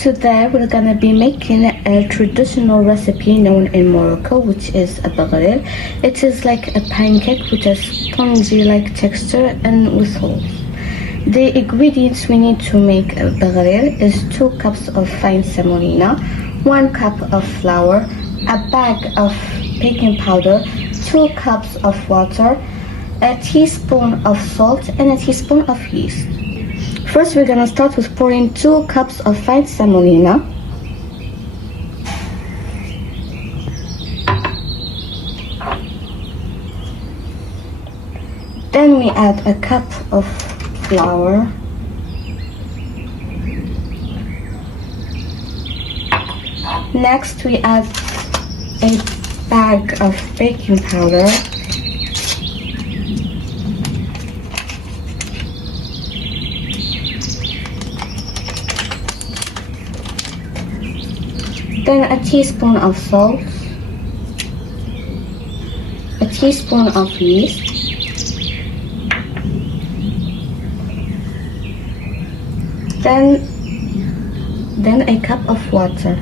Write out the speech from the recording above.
Today we're gonna be making a traditional recipe known in Morocco, which is a baghrel. It is like a pancake with a spongy-like texture and with holes. The ingredients we need to make a baghrel is 2 cups of fine semolina, 1 cup of flour, a bag of baking powder, 2 cups of water, a teaspoon of salt, and a teaspoon of yeast. First, we're gonna start with pouring 2 cups of fine semolina. Then we add a cup of flour. Next, we add a bag of baking powder. Then a teaspoon of salt, a teaspoon of yeast, then a cup of water.